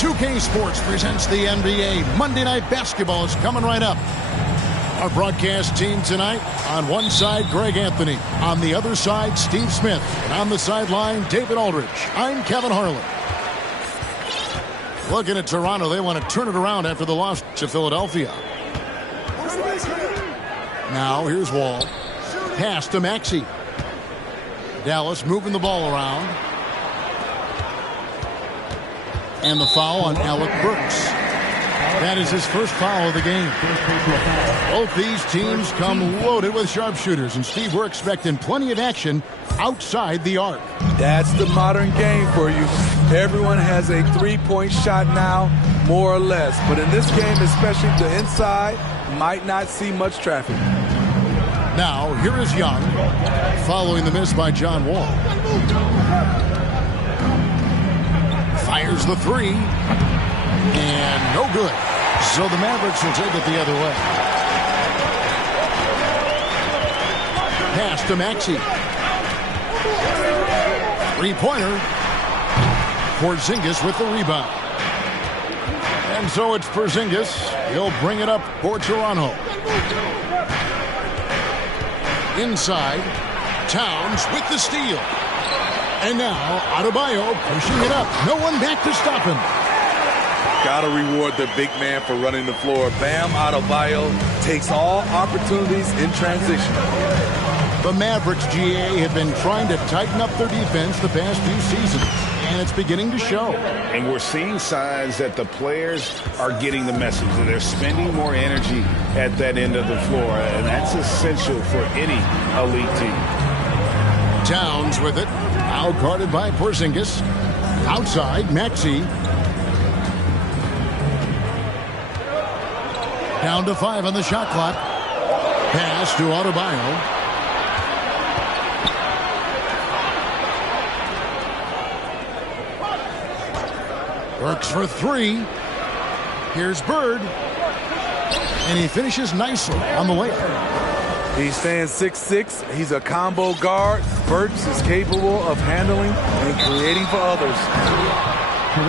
2K Sports presents the NBA. Monday Night Basketball is coming right up. Our broadcast team tonight, on one side, Greg Anthony. On the other side, Steve Smith. And on the sideline, David Aldridge. I'm Kevin Harlan. Looking at Toronto, they want to turn it around after the loss to Philadelphia. Now, here's Wall. Pass to Maxey. Dallas moving the ball around. And the foul on Alec Burks. That is his first foul of the game. Both these teams come loaded with sharpshooters. And, Steve, we're expecting plenty of action outside the arc. That's the modern game for you. Everyone has a three-point shot now, more or less. But in this game, especially the inside, might not see much traffic. Now, here is Young, following the miss by John Wall. Fires the three, and no good. So the Mavericks will take it the other way. Pass to Maxey. Three-pointer. Porzingis with the rebound. And so it's Porzingis. He'll bring it up for Toronto. Inside, Towns with the steal. And now, Adebayo pushing it up. No one back to stop him. Gotta reward the big man for running the floor. Bam Adebayo takes all opportunities in transition. The Mavericks, GA, have been trying to tighten up their defense the past few seasons. And it's beginning to show. And we're seeing signs that the players are getting the message. That they're spending more energy at that end of the floor. And that's essential for any elite team. Towns with it. Now guarded by Porzingis. Outside, Maxey. Down to 5 on the shot clock. Pass to Adebayo. Works for three. Here's Bird. And he finishes nicely on the layup. He stands 6'6". He's a combo guard. Burks is capable of handling and creating for others.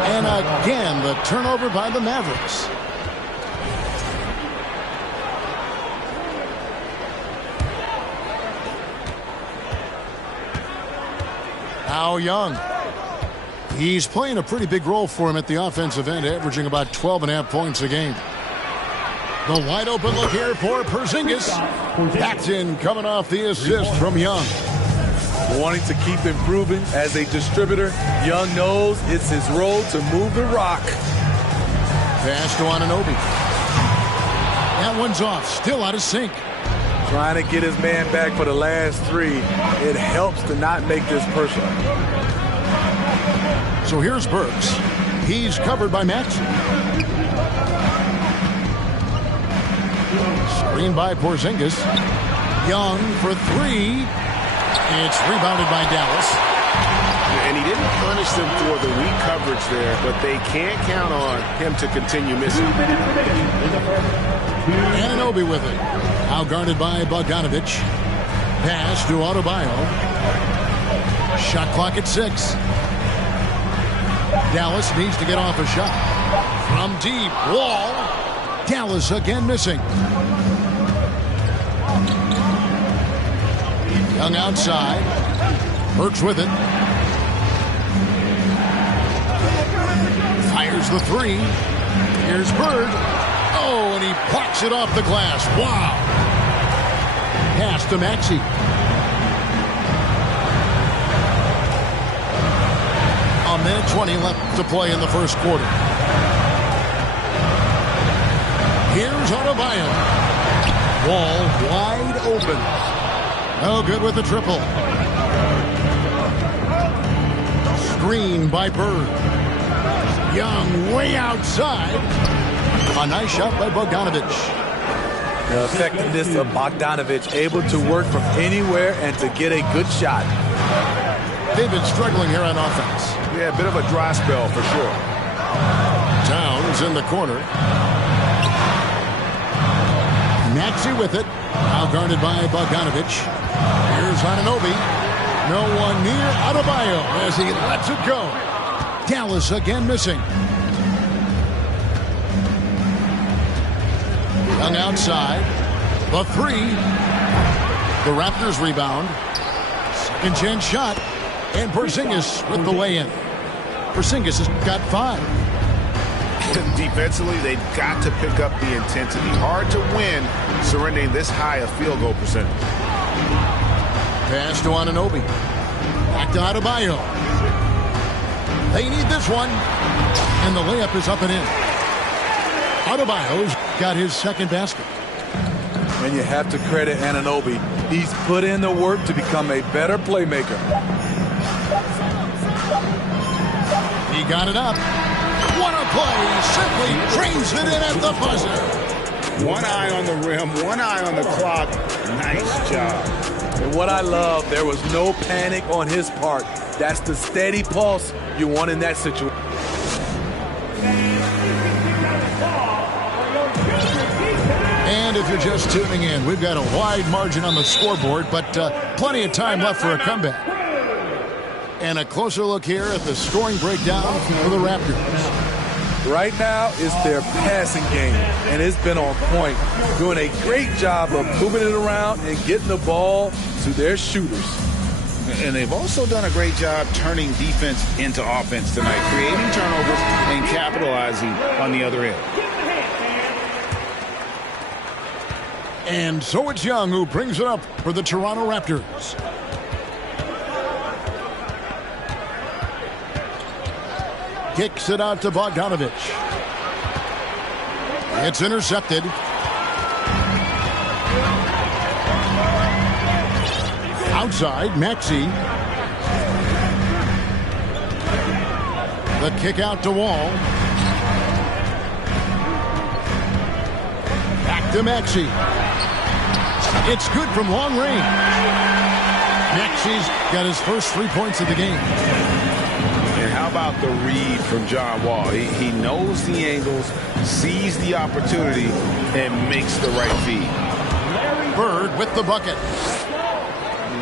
And again, the turnover by the Mavericks. Now Young. He's playing a pretty big role for him at the offensive end, averaging about 12.5 points a game. The wide open look here for Porzingis. That's in, coming off the assist from Young. Wanting to keep improving as a distributor, Young knows it's his role to move the rock. Pass to Anunoby. That one's off, still out of sync. Trying to get his man back for the last three. It helps to not make this personal. So here's Burks. He's covered by Maxey. Screen by Porzingis. Young for three. It's rebounded by Dallas. And he didn't punish them for the weak coverage there, but they can't count on him to continue missing. Anunoby with it. Now guarded by Bogdanovic. Pass to Adebayo. Shot clock at 6. Dallas needs to get off a shot. From deep, Wall. Dallas again missing. Young outside. Burks with it. Fires the three. Here's Bird. Oh, and he blocks it off the glass. Wow. Pass to Maxey. A minute 20 left to play in the first quarter. Here's Adebayo. Wall wide open. No good with the triple. Screen by Bird. Young way outside. A nice shot by Bogdanovic. The effectiveness of Bogdanovic, able to work from anywhere and to get a good shot. They've been struggling here on offense. Yeah, a bit of a dry spell for sure. Towns in the corner. Maxey with it. Now guarded by Bogdanovic. Here's Anunoby. No one near Adebayo as he lets it go. Dallas again missing. Young outside. The three. The Raptors rebound. Second chance shot. And Porzingis with the lay-in. Porzingis has got 5. Defensively, they've got to pick up the intensity. Hard to win surrendering this high a field goal percentage. Pass to Anunoby. Back to Adebayo. They need this one. And the layup is up and in. Adebayo's got his second basket. And you have to credit Anunoby. He's put in the work to become a better playmaker. He got it up. What a play. Simply trains it in at the buzzer. One eye on the rim, one eye on the clock. Nice job. And what I love, there was no panic on his part. That's the steady pulse you want in that situation. And if you're just tuning in, we've got a wide margin on the scoreboard, but plenty of time left for a comeback. And a closer look here at the scoring breakdown for the Raptors. Right now is their passing game, and it's been on point. Doing a great job of moving it around and getting the ball to their shooters. And they've also done a great job turning defense into offense tonight, creating turnovers and capitalizing on the other end. And so it's Young who brings it up for the Toronto Raptors. Kicks it out to Bogdanovic. It's intercepted. Outside, Maxey. The kick out to Wall. Back to Maxey. It's good from long range. Maxey's got his first 3 points of the game. And how about the read from John Wall? He knows the angles, sees the opportunity, and makes the right feed. Bird with the bucket.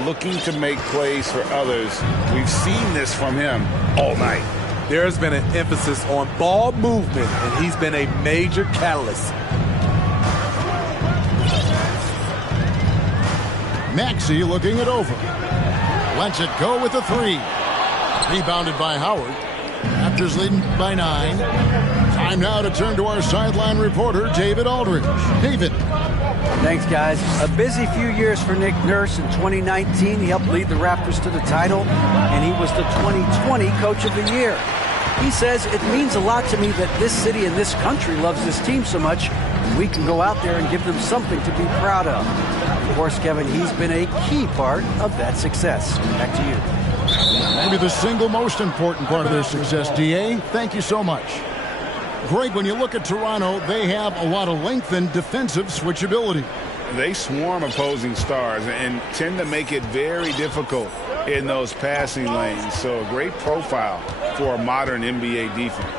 Looking to make plays for others. We've seen this from him all night. There's been an emphasis on ball movement, and he's been a major catalyst. Maxey looking it over. Lets it go with a 3. Rebounded by Howard. Raptors leading by 9. Time now to turn to our sideline reporter, David Aldridge. David. Thanks, guys. A busy few years for Nick Nurse. In 2019, he helped lead the Raptors to the title, and he was the 2020 Coach of the Year. He says, it means a lot to me that this city and this country loves this team so much, and we can go out there and give them something to be proud of. Of course, Kevin, he's been a key part of that success. Back to you. Maybe the single most important part of their success, D.A. Thank you so much. Greg, when you look at Toronto, they have a lot of length and defensive switchability. They swarm opposing stars and tend to make it very difficult in those passing lanes. So a great profile for a modern NBA defense.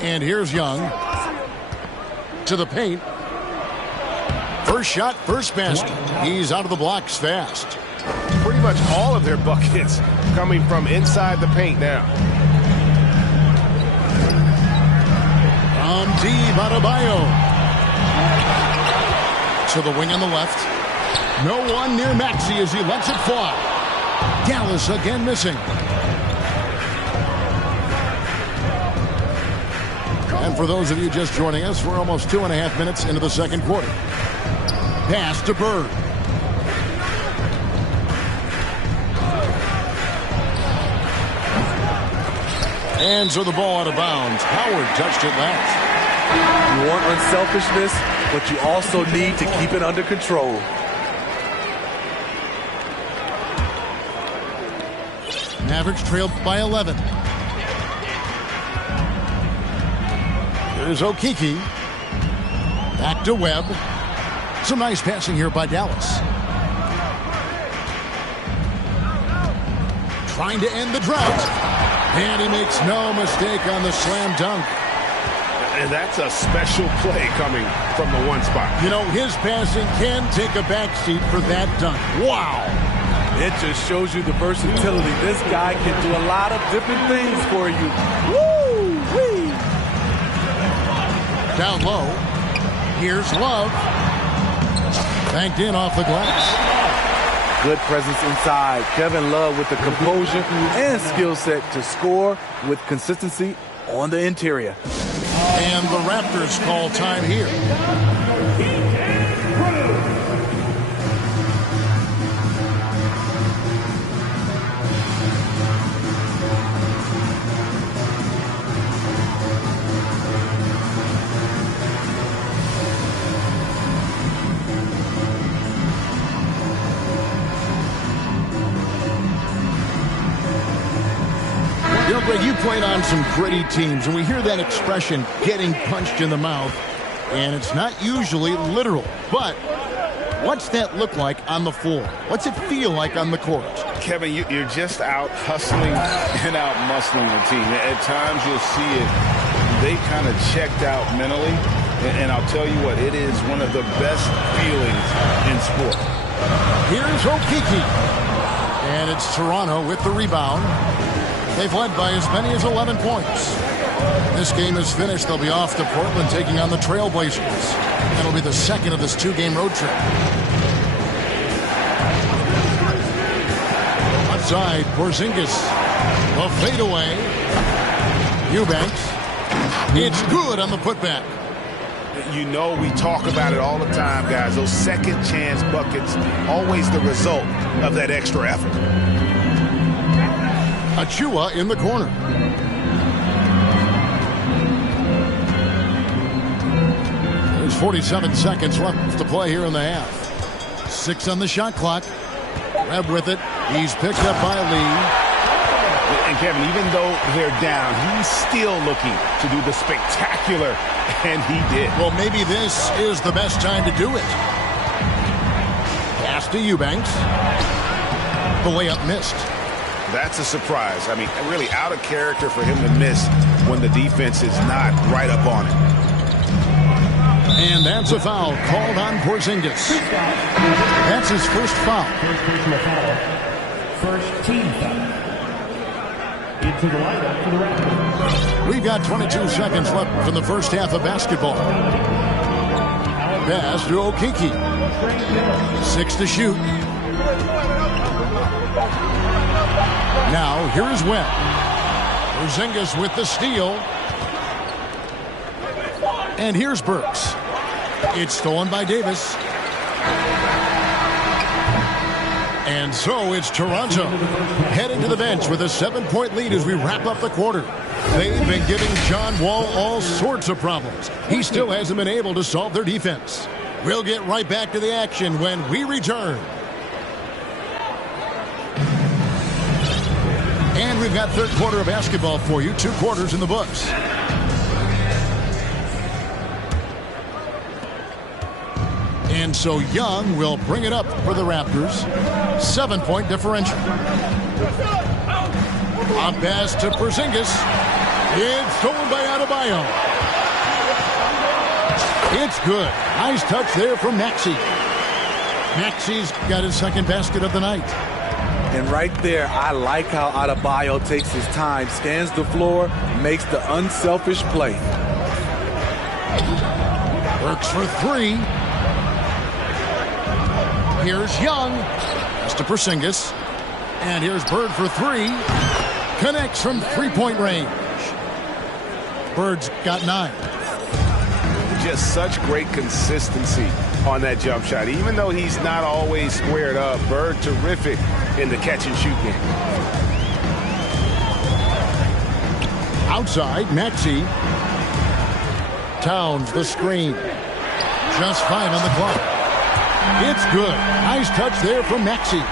And here's Young to the paint. First shot, first basket. He's out of the blocks fast. Pretty much all of their buckets coming from inside the paint now. From deep, Adebayo. To the wing on the left. No one near Maxey as he lets it fly. Dallas again missing. And for those of you just joining us, we're almost 2.5 minutes into the second quarter. Pass to Bird. And so the ball out of bounds. Howard touched it last. You want unselfishness, but you also need to keep it under control. Mavericks trailed by 11. Here's Okeke. Back to Webb. Some nice passing here by Dallas. Trying to end the drought. And he makes no mistake on the slam dunk. And that's a special play coming from the one spot. You know, his passing can take a backseat for that dunk. Wow. It just shows you the versatility. This guy can do a lot of different things for you. Woo-wee. Down low. Here's Love. Banked in off the glass. Good presence inside. Kevin Love with the composure and skill set to score with consistency on the interior. And the Raptors call time here. Greg, you played on some gritty teams, and we hear that expression, getting punched in the mouth, and it's not usually literal. But what's that look like on the floor? What's it feel like on the court? Kevin, you're just out hustling and out muscling the team. At times you'll see it. They kind of checked out mentally, and I'll tell you what, it is one of the best feelings in sport. Here's Okeke, and it's Toronto with the rebound. They've led by as many as 11 points. This game is finished. They'll be off to Portland taking on the Trailblazers. That'll be the second of this two-game road trip. Outside, Porzingis. A fadeaway. Eubanks. It's good on the putback. You know, we talk about it all the time, guys. Those second chance buckets, always the result of that extra effort. Achua in the corner. There's 47 seconds left to play here in the half. 6 on the shot clock. Webb with it. He's picked up by Lee. And Kevin, even though they're down, he's still looking to do the spectacular, and he did. Well, maybe this is the best time to do it. Pass to Eubanks. The layup missed. That's a surprise. I mean, really out of character for him to miss when the defense is not right up on it. And that's a foul called on Porzingis. That's his first foul. First personal foul. First team foul. Into the lineup for the Raptors. We've got 22 seconds left from the first half of basketball. Pass to Okeke. 6 to shoot. Now, here is Webb. Porzingis with the steal. And here's Burks. It's stolen by Davis. And so it's Toronto heading to the bench with a 7-point lead as we wrap up the quarter. They've been giving John Wall all sorts of problems. He still hasn't been able to solve their defense. We'll get right back to the action when we return. And we've got third quarter of basketball for you. 2 quarters in the books. And so Young will bring it up for the Raptors. 7-point differential. A pass to Porzingis. It's stolen by Adebayo. It's good. Nice touch there from Maxey. Maxey's got his second basket of the night. And right there, I like how Adebayo takes his time, scans the floor, makes the unselfish play. Works for 3. Here's Young. That's to Porzingis. And here's Bird for 3. Connects from 3-point range. Bird's got 9. Just such great consistency on that jump shot. Even though he's not always squared up, Bird terrific in the catch and shoot game. Outside, Maxey. Towns the screen. Just 5 on the clock. It's good. Nice touch there from Maxey.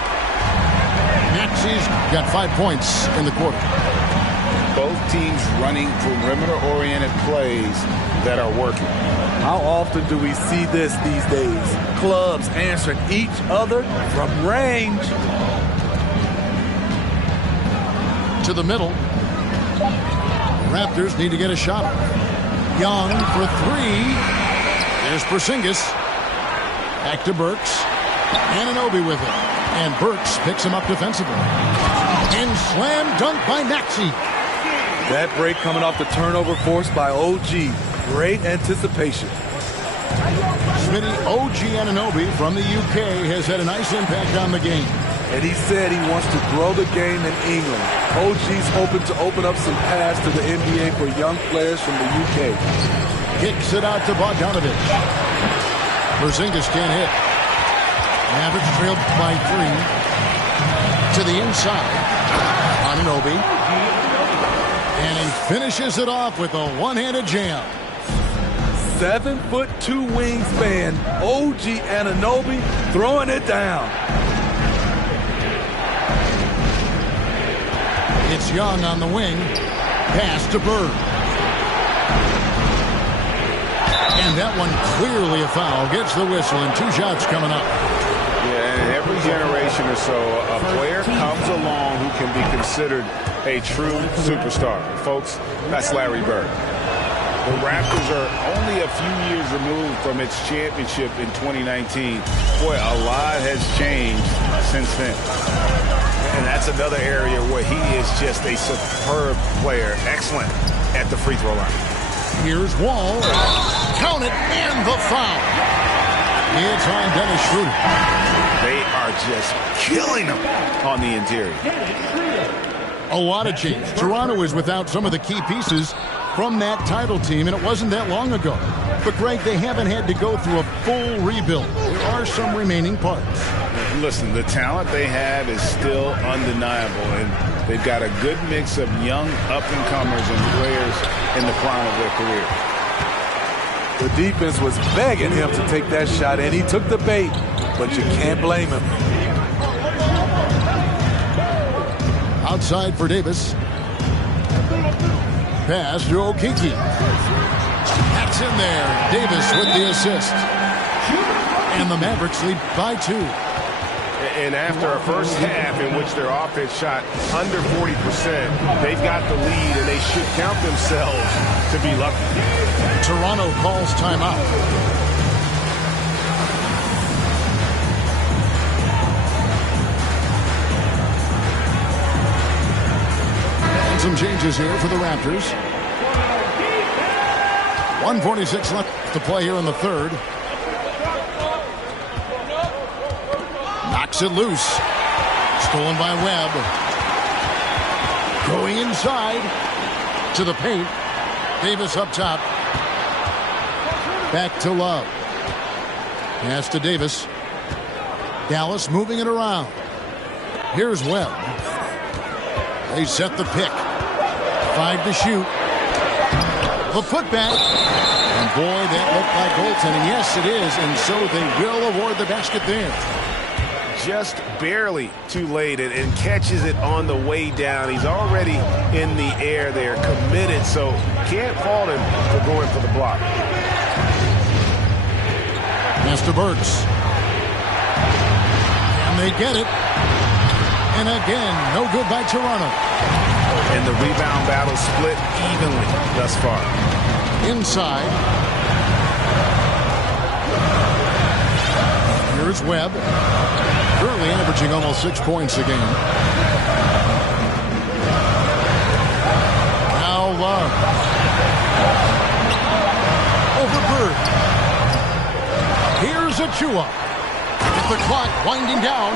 Maxey's got 5 points in the quarter. Both teams running perimeter-oriented plays that are working. How often do we see this these days? Clubs answering each other from range. To the middle. Raptors need to get a shot. Young for 3. There's Porzingis. Back to Burks. Anunoby with it. And Burks picks him up defensively. And slam dunk by Maxey. That break coming off the turnover forced by OG. Great anticipation. Smitty, OG Anunoby from the UK has had a nice impact on the game. And he said he wants to grow the game in England. OG's hoping to open up some paths to the NBA for young players from the UK. Kicks it out to Bogdanovic. Porzingis can't hit. Mavericks trailed by 3. To the inside. Anunoby. And he finishes it off with a one-handed jam. 7'2" wingspan. OG Anunoby throwing it down. It's Young on the wing. Pass to Bird. And that one clearly a foul. Gets the whistle and 2 shots coming up. Yeah, and every generation or so, a player comes along who can be considered a true superstar. Folks, that's Larry Bird. The Raptors are only a few years removed from its championship in 2019. Boy, a lot has changed since then. And that's another area where he is just a superb player. Excellent at the free throw line. Here's Wall. Count it, and the foul. It's on Dennis Schroeder. They are just killing him on the interior. A lot of change. Toronto is without some of the key pieces from that title team, and it wasn't that long ago. But, Greg, they haven't had to go through a full rebuild. There are some remaining parts. Listen, the talent they have is still undeniable, and they've got a good mix of young up-and-comers and players in the prime of their career. The defense was begging him to take that shot, and he took the bait, but you can't blame him. Outside for Davis. Pass to Okeke. That's in there. Davis with the assist. And the Mavericks lead by 2. And after a first half in which their offense shot under 40%, they've got the lead, and they should count themselves to be lucky. Toronto calls timeout. And some changes here for the Raptors. 1:46 left to play here in the third. Knocks it loose. Stolen by Webb. Going inside to the paint. Davis up top. Back to Love. Pass to Davis. Dallas moving it around. Here's Webb. They set the pick. 5 to shoot. The putback. And boy, that looked like goaltending. Yes, it is. And so they will award the basket there. Just barely too late and catches it on the way down. He's already in the air there, committed, so can't fault him for going for the block. Pass to Burks. And they get it. And again, no good by Toronto. And the rebound battle split evenly thus far. Inside. Here's Webb. Currently averaging almost 6 points a game. Now Love. Over Bird. Here's Achua. With the clock winding down.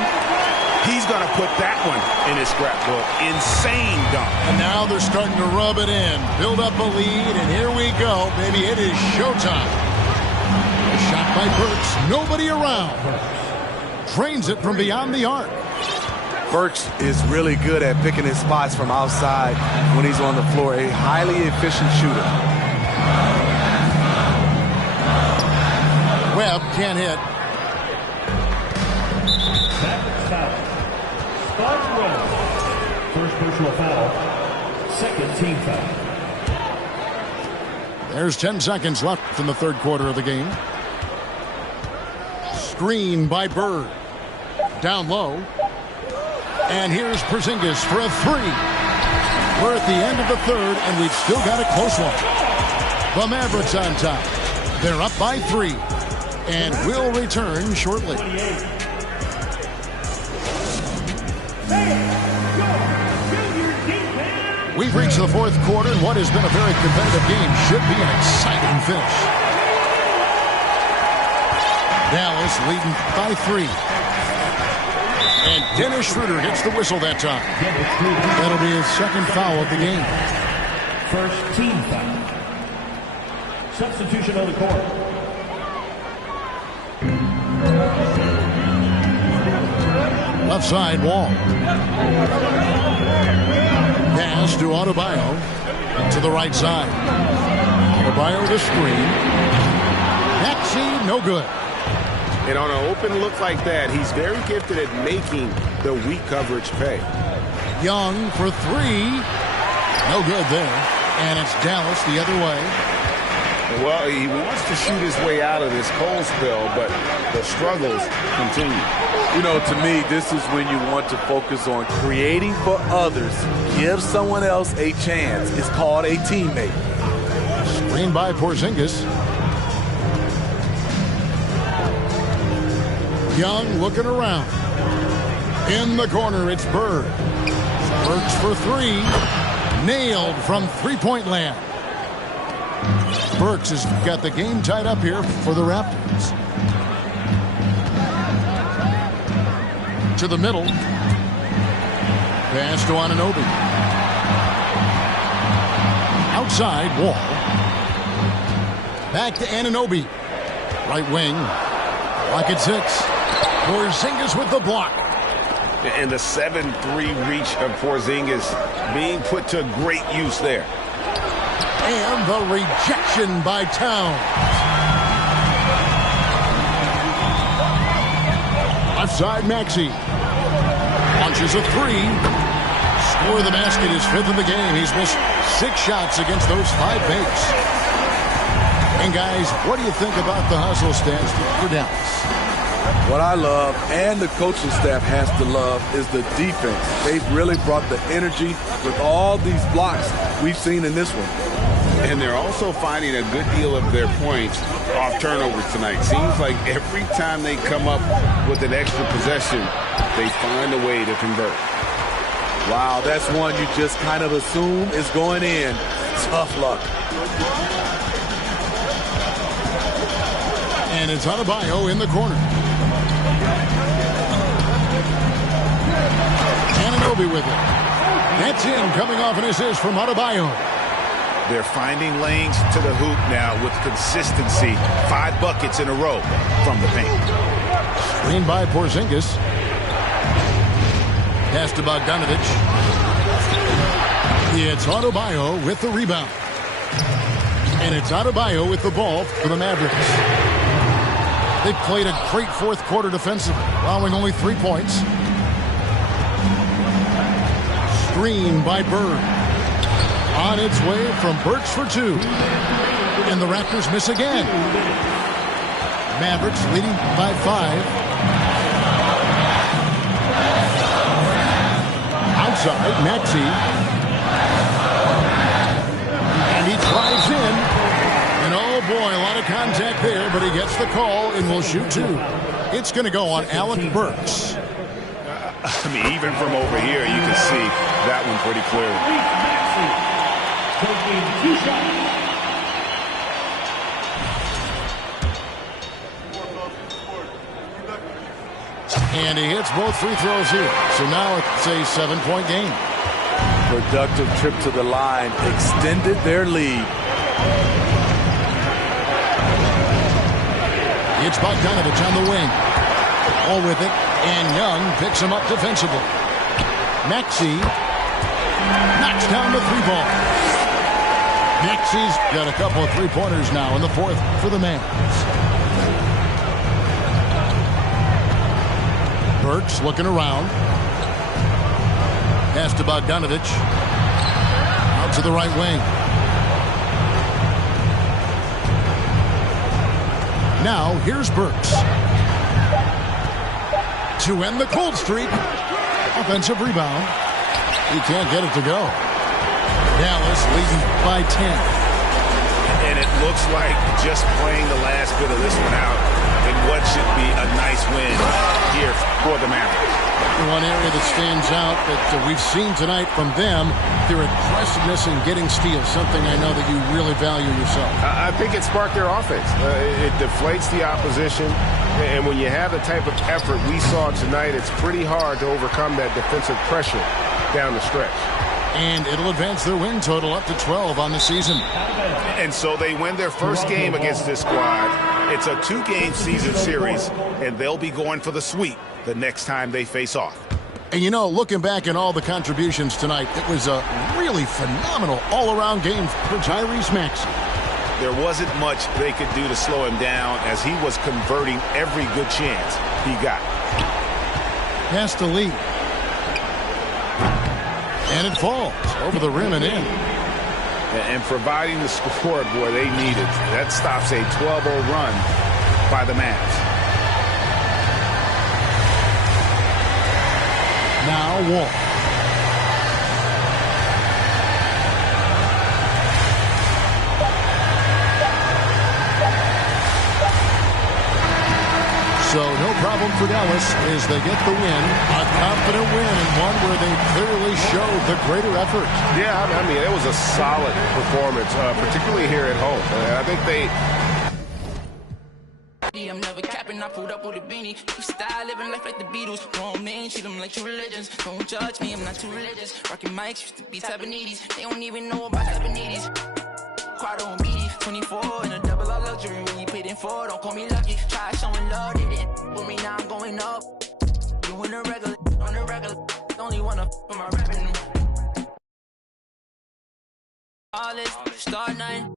He's going to put that one in his scrapbook. Insane dunk. And now they're starting to rub it in. Build up a lead, and here we go, baby. It is showtime. A shot by Burks. Nobody around. Drains it from beyond the arc. Burks is really good at picking his spots from outside when he's on the floor. A highly efficient shooter. Webb can't hit. Spud Rose. First personal foul. Second team foul. There's 10 seconds left in the third quarter of the game. Screen by Bird. Down low. And here's Porzingis for a 3. We're at the end of the third, and we've still got a close one. The Mavericks on top. They're up by 3. And will return shortly. We've reached the fourth quarter, and what has been a very competitive game should be an exciting finish. Dallas leading by 3. And Dennis Schroeder gets the whistle that time. That'll be his second foul of the game. First team foul. Substitution on the court. Left side, Wall. Pass to Adebayo. To the right side. Adebayo to screen. Maxey, no good. And on an open look like that, he's very gifted at making the weak coverage pay. Young for 3. No good there. And it's Dallas the other way. Well, he wants to shoot his way out of this cold spell, but the struggles continue. You know, to me, this is when you want to focus on creating for others. Give someone else a chance. It's called a teammate. Screen by Porzingis. Young looking around. In the corner, it's Bird. Burks for 3. Nailed from three-point land. Burks has got the game tied up here for the Raptors. To the middle. Pass to Anunoby. Outside, Wall. Back to Anunoby. Right wing. Lock at 6. Porzingis with the block. And the 7-3 reach of Porzingis being put to great use there. And the rejection by Towns. Left side, Maxey. Launches a 3. Score of the basket is 5th in the game. He's missed 6 shots against those 5 makes. And guys, what do you think about the hustle stance for Dallas? What I love, and the coaching staff has to love, is the defense. They've really brought the energy with all these blocks we've seen in this one. And they're also finding a good deal of their points off turnovers tonight. Seems like every time they come up with an extra possession, they find a way to convert. Wow, that's one you just kind of assume is going in. Tough luck. And it's Adebayo in the corner. Anunoby with it. That's in, coming off an assist from Adebayo. They're finding lanes to the hoop now with consistency. 5 buckets in a row from the paint. Screen by Porzingis. Pass to Bogdanovic. It's Adebayo with the rebound. And it's Adebayo with the ball for the Mavericks. They played a great fourth quarter defensively, allowing only 3 points. Screen by Bird. On its way from Burks for 2. And the Raptors miss again. Mavericks leading by 5. Outside, Maxey. And he drives in. And oh boy, a lot of contact there, but he gets the call and will shoot 2. It's going to go on Alec Burks. I mean, even from over here, you can see that one pretty clearly. And he hits both free throws here. So now it's a 7-point game. Productive trip to the line extended their lead. It's Bogdanovic on the wing. All with it. And Young picks him up defensively. Maxey knocks down the 3 ball. Maxey's got a couple of 3-pointers now in the fourth for the Mavs. Burks looking around. Pass to Bogdanovic. Out to the right wing. Now here's Burks. To end the cold streak. Offensive rebound. He can't get it to go. Dallas leading by 10. And it looks like just playing the last bit of this one out in what what should be a nice win here for the Mavericks. One area that stands out that we've seen tonight from them, their aggressiveness in getting steals, something I know that you really value yourself. I think it sparked their offense. It deflates the opposition, and when you have the type of effort we saw tonight, it's pretty hard to overcome that defensive pressure down the stretch. And it'll advance their win total up to 12 on the season. And so they win their first game against this squad. It's a 2-game season series, and they'll be going for the sweep the next time they face off. And you know, looking back at all the contributions tonight, it was a really phenomenal all-around game for Tyrese Maxey. There wasn't much they could do to slow him down as he was converting every good chance he got. Pass to Lee. And it falls over the rim and in. And providing the scoreboard they needed. That stops a 12-0 run by the Mavs. Now Wall. So no problem for Dallas as they get the win. A confident win and one where they clearly showed the greater effort. Yeah, I mean, it was a solid performance, particularly here at home. I think they... I'm never capping, I pulled up with a beanie. You style living life like the Beatles. Wrong man, treat them like true religions. Don't judge me, I'm not too religious. Rocking mics used to be Tabanese. They don't even know about Tabanese. Quad on BD, 24 in a double R luxury. When you paid in for, don't call me lucky. Try showing love, they didn't with me, now I'm going up. You in a regular, on a regular. Only wanna for my revenue. All this, start 9.